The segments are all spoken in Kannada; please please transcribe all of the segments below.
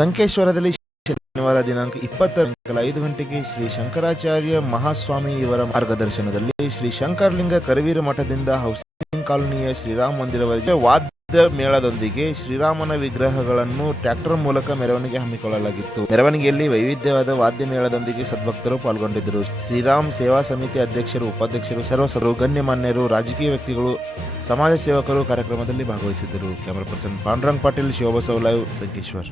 ಸಂಕೇಶ್ವರದಲ್ಲಿ ಶನಿವಾರ ದಿನಾಂಕ ಇಪ್ಪತ್ತ ಐದು ಗಂಟೆಗೆ ಶ್ರೀ ಶಂಕರಾಚಾರ್ಯ ಮಹಾಸ್ವಾಮಿ ಇವರ ಮಾರ್ಗದರ್ಶನದಲ್ಲಿ ಶ್ರೀ ಶಂಕರಲಿಂಗ ಕರವೀರ ಮಠದಿಂದ ಹೌಸಿಂಗ್ ಕಾಲೋನಿಯ ಶ್ರೀರಾಮ ಮಂದಿರವರೆಗೆ ವಾದ್ಯ ಮೇಳದೊಂದಿಗೆ ಶ್ರೀರಾಮನ ವಿಗ್ರಹಗಳನ್ನು ಟ್ರ್ಯಾಕ್ಟರ್ ಮೂಲಕ ಮೆರವಣಿಗೆ ಹಮ್ಮಿಕೊಳ್ಳಲಾಗಿತ್ತು. ಮೆರವಣಿಗೆಯಲ್ಲಿ ವೈವಿಧ್ಯವಾದ ವಾದ್ಯ ಮೇಳದೊಂದಿಗೆ ಸದ್ಭಕ್ತರು ಪಾಲ್ಗೊಂಡಿದ್ದರು. ಶ್ರೀರಾಮ್ ಸೇವಾ ಸಮಿತಿ ಅಧ್ಯಕ್ಷರು, ಉಪಾಧ್ಯಕ್ಷರು, ಸರ್ವಸರು, ಗಣ್ಯಮಾನ್ಯರು, ರಾಜಕೀಯ ವ್ಯಕ್ತಿಗಳು, ಸಮಾಜ ಸೇವಕರು ಕಾರ್ಯಕ್ರಮದಲ್ಲಿ ಭಾಗವಹಿಸಿದ್ದರು. Camera person Pandurang Patil, Shivabasava live, Sankeshwar.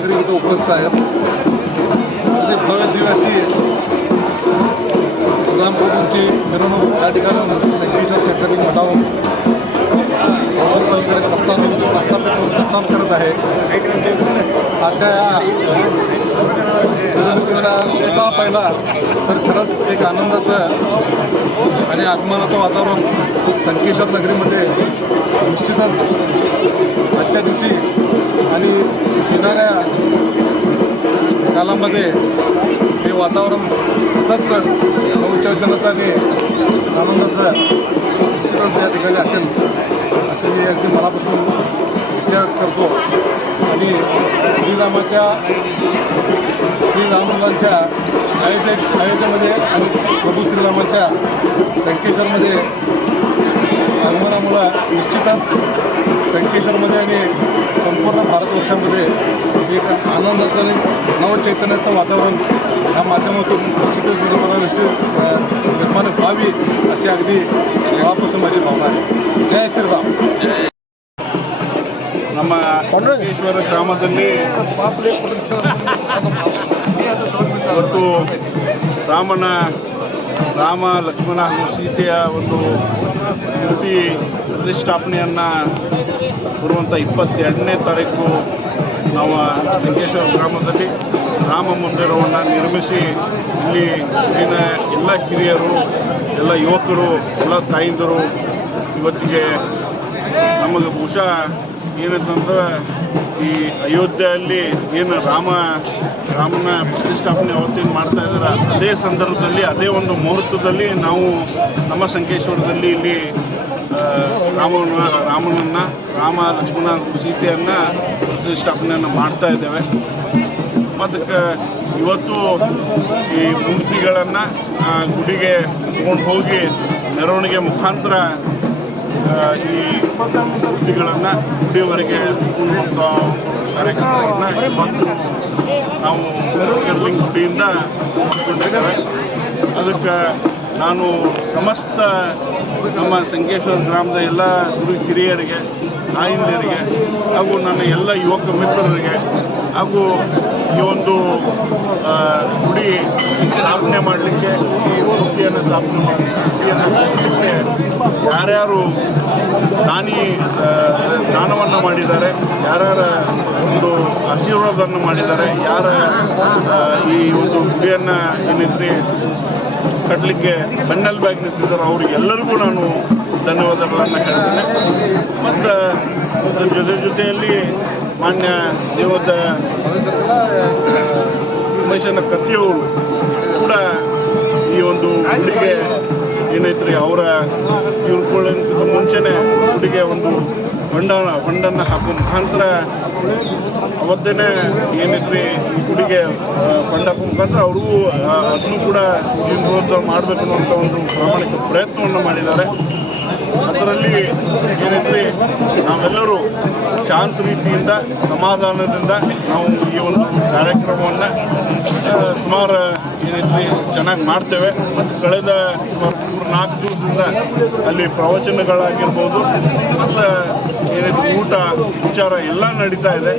नागरिक इथं उपस्थित आहेत. ते भव्य दिवशी रामप्रभूंची मिरवणूक या ठिकाणी संकेश्वर शेतकरी मठावरून औषधकडे प्रस्थान प्रस्थापित प्रस्थान करत आहे. आजच्या या मिरवणुकीचा उत्साह पाहिला तर खरंच एक आनंदाचं आणि आगमनाचं वातावरण संकेश्वर नगरीमध्ये निश्चितच आजच्या दिवशी आणि येणाऱ्या कालामध्ये हे वातावरण असंच नवचैतन्याचं आणि आनंदाचं निश्चितच या ठिकाणी असेल असे मी अगदी मनापासून विचार करतो. आणि श्रीरामाच्या श्रीरामांच्या अयोध्ये अयोध्येमध्ये आणि प्रभू श्रीरामांच्या संकेश्वरमध्ये आगमनामुळं निश्चितच संकेश्वरमध्ये आणि संपूर्ण भारतवर्षामध्ये एक आनंदाचं आणि नवचैतन्याचं वातावरण या माध्यमातून निश्चितच निर्माण निश्चित अ, निर्माण व्हावी अशी अगदी मनापासून माझी भावना आहे जय श्रीराम ನಮ್ಮ ಕೊಂಡೇಶ್ವರ ಗ್ರಾಮದಲ್ಲಿ ಇವತ್ತು ರಾಮನ ರಾಮ ಲಕ್ಷ್ಮಣ ಹಾಗೂ ಸೀತೆಯ ಒಂದು ಮೂರ್ತಿ ಪ್ರತಿಷ್ಠಾಪನೆಯನ್ನು ಬರುವಂಥ ಇಪ್ಪತ್ತೆರಡನೇ ತಾರೀಕು ನಾವು ಲಿಂಗೇಶ್ವರ ಗ್ರಾಮದಲ್ಲಿ ರಾಮ ಮಂದಿರವನ್ನು ನಿರ್ಮಿಸಿ ಇಲ್ಲಿ ಇಲ್ಲಿನ ಎಲ್ಲ ಹಿರಿಯರು, ಎಲ್ಲ ಯುವಕರು, ಎಲ್ಲ ತಾಯಿಂದರು ಇವತ್ತಿಗೆ ನಮಗೆ ಬಹುಶಃ ಏನಂತಂದ್ರೆ ಈ ಅಯೋಧ್ಯೆಯಲ್ಲಿ ಏನು ರಾಮ, ರಾಮನ ಪ್ರತಿಷ್ಠಾಪನೆ ಅವತ್ತಿನ ಮಾಡ್ತಾ ಇದ್ದಾರೆ, ಅದೇ ಸಂದರ್ಭದಲ್ಲಿ, ಅದೇ ಒಂದು ಮುಹೂರ್ತದಲ್ಲಿ ನಾವು ನಮ್ಮ ಸಂಕೇಶ್ವರದಲ್ಲಿ ಇಲ್ಲಿ ರಾಮನ, ರಾಮನನ್ನು, ರಾಮ, ಲಕ್ಷ್ಮಣ ಸೀತೆಯನ್ನ ಪ್ರತಿಷ್ಠಾಪನೆಯನ್ನು ಮಾಡ್ತಾ ಇದ್ದೇವೆ. ಅದಕ್ಕೆ ಇವತ್ತು ಈ ಮೂರ್ತಿಗಳನ್ನು ಗುಡಿಗೆ ತಗೊಂಡು ಹೋಗಿ ಮೆರವಣಿಗೆ ಮುಖಾಂತರ ಈ ಮೂರ್ತಿಗಳನ್ನು ಗುಡಿಯವರೆಗೆ ತಗೊಂಡುವಂಥ ಕಾರ್ಯಕ್ರಮವನ್ನು ಇವತ್ತು ನಾವು ಗುಡಿಯಿಂದ ಹಮ್ಮಿಕೊಂಡಿದ್ದೇವೆ ಅದಕ್ಕೆ ನಾನು ಸಮಸ್ತ ನಮ್ಮ ಸಂಕೇಶ್ವರ ಗ್ರಾಮದ ಎಲ್ಲ ಗುರು ಹಿರಿಯರಿಗೆ ಆಯಿಂದರಿಗೆ ಹಾಗೂ ನನ್ನ ಎಲ್ಲ ಯುವಕ ಮಿತ್ರರಿಗೆ ಹಾಗೂ ಈ ಒಂದು ಗುಡಿ ಸ್ಥಾಪನೆ ಮಾಡಲಿಕ್ಕೆ ಈ ಸ್ಥಾಪನೆ ಮಾಡಲಿಕ್ಕೆ ಯಾರ್ಯಾರು ಆ, ದಾನವನ್ನು ಮಾಡಿದ್ದಾರೆ ಯಾರ್ಯಾರ ಒಂದು ಆಶೀರ್ವಾದವನ್ನು ಮಾಡಿದ್ದಾರೆ ಯಾರ ಈ ಒಂದು ಗುಡಿಯನ್ನು ಏನಿದ್ರಿ ಕಟ್ಟಲಿಕ್ಕೆ ಬೆನ್ನೆಲುಬಾಗಿ ನಿಂತಿದ್ದಾರೆ ಅವರಿಗೆಲ್ಲರಿಗೂ ನಾನು ಧನ್ಯವಾದಗಳನ್ನು ಹೇಳ್ತೇನೆ. ಮತ್ತು ಅದ್ರ ಜೊತೆ ಜೊತೆಯಲ್ಲಿ ಮಾನ್ಯ ದೇವದ ಉಮೇಶನ ಕತ್ತಿಯವರು ಕೂಡ ಈ ಒಂದು ಗುಡಿಗೆ ಏನೈತ್ರಿ ಅವರ ಇವ್ರುಕೊಳ್ಳೋಕ್ಕಿಂತ ಮುಂಚೆನೆ ಹುಡುಗಿಯ ಒಂದು ಬಂಡ ಬಂಡನ್ನು ಹಾಕೋ ಮುಖಾಂತರ ಅವತ್ತೇನೆ ಏನೈತ್ರಿ ಆ, ಬಂಡ ಮುಖಾಂತರ ಅವ್ರಿಗೂ ಅದನ್ನು ಕೂಡ ಜೀವನೋತ್ಸವ ಮಾಡಬೇಕು ಅನ್ನುವಂಥ ಒಂದು ಪ್ರಾಮಾಣಿಕ ಪ್ರಯತ್ನವನ್ನು ಮಾಡಿದ್ದಾರೆ. ಅದರಲ್ಲಿ ಏನೈತ್ರಿ ನಾವೆಲ್ಲರೂ ಶಾಂತ ರೀತಿಯಿಂದ ಸಮಾಧಾನದಿಂದ ನಾವು ಈ ಒಂದು ಕಾರ್ಯಕ್ರಮವನ್ನು ಸುಮಾರು ಏನೈತ್ರಿ ಚೆನ್ನಾಗಿ ಮಾಡ್ತೇವೆ. ಮತ್ತು ಕಳೆದ ನಾಲ್ಕು ದಿವಸದಿಂದ ಅಲ್ಲಿ ಪ್ರವಚನಗಳಾಗಿರ್ಬೋದು ಮತ್ತು ವಿಚಾರ ಎಲ್ಲ ನಡೀತಾ ಇದೆ.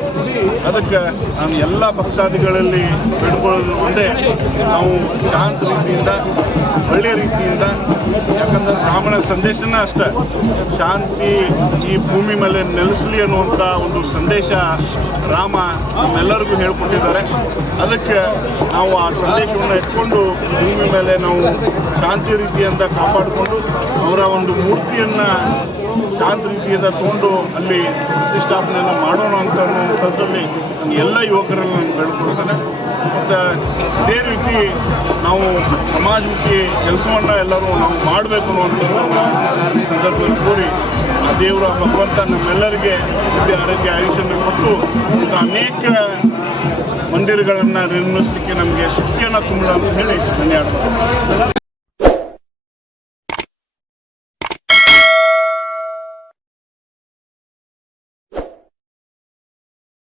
ಅದಕ್ಕೆ ನಾನು ಎಲ್ಲ ಭಕ್ತಾದಿಗಳಲ್ಲಿ ಬಿಡ್ಕೊಳ್ಳೋದು ಒಂದೇ. ನಾವು ಶಾಂತ ರೀತಿಯಿಂದ ಒಳ್ಳೆಯ ರೀತಿಯಿಂದ, ಯಾಕಂದ್ರೆ ಬ್ರಾಹ್ಮಣ ಸಂದೇಶನ ಅಷ್ಟೇ. ಶಾಂತಿ ಈ ಭೂಮಿ ಮೇಲೆ ನೆಲೆಸಲಿ ಅನ್ನುವಂಥ ಒಂದು ಸಂದೇಶ ರಾಮ ನಮ್ಮೆಲ್ಲರಿಗೂ ಹೇಳ್ಕೊಟ್ಟಿದ್ದಾರೆ. ಅದಕ್ಕೆ ನಾವು ಆ ಸಂದೇಶವನ್ನು ಇಟ್ಕೊಂಡು ಭೂಮಿ ಮೇಲೆ ನಾವು ಶಾಂತಿ ರೀತಿಯಿಂದ ಕಾಪಾಡಿಕೊಂಡು ಅವರ ಒಂದು ಮೂರ್ತಿಯನ್ನು ಶಾಂತ ರೀತಿಯಿಂದ ತಗೊಂಡು ಅಲ್ಲಿ ಪ್ರತಿಷ್ಠಾಪನೆಯನ್ನು ಮಾಡೋಣ ಅಂತ ಅನ್ನುವಂಥದ್ದಲ್ಲಿ ನಾನು ಎಲ್ಲ ಯುವಕರನ್ನು ನಾನು ಬೇಡ್ಕೊಳ್ತೇನೆ ಮತ್ತು ಅದೇ ರೀತಿ ನಾವು ಸಮಾಜಮುಖಿ ಕೆಲಸವನ್ನು ಎಲ್ಲರೂ ನಾವು ಮಾಡಬೇಕು ಅನ್ನುವಂಥದ್ದನ್ನು ಈ ಸಂದರ್ಭದಲ್ಲಿ ಕೋರಿ ಆ ದೇವರ ಭಗವಂತ ನಮ್ಮೆಲ್ಲರಿಗೆ ವಿದ್ಯೆ ಆರೋಗ್ಯ ಆಯುಷ್ಯವನ್ನು ಕೊಟ್ಟು ಮತ್ತು ಅನೇಕ ಮಂದಿರಗಳನ್ನು ನಿರ್ಮಿಸಲಿಕ್ಕೆ ನಮಗೆ ಶಕ್ತಿಯನ್ನು ತುಂಬಲ ಅಂತ ಹೇಳಿ ಧನ್ಯವಾದ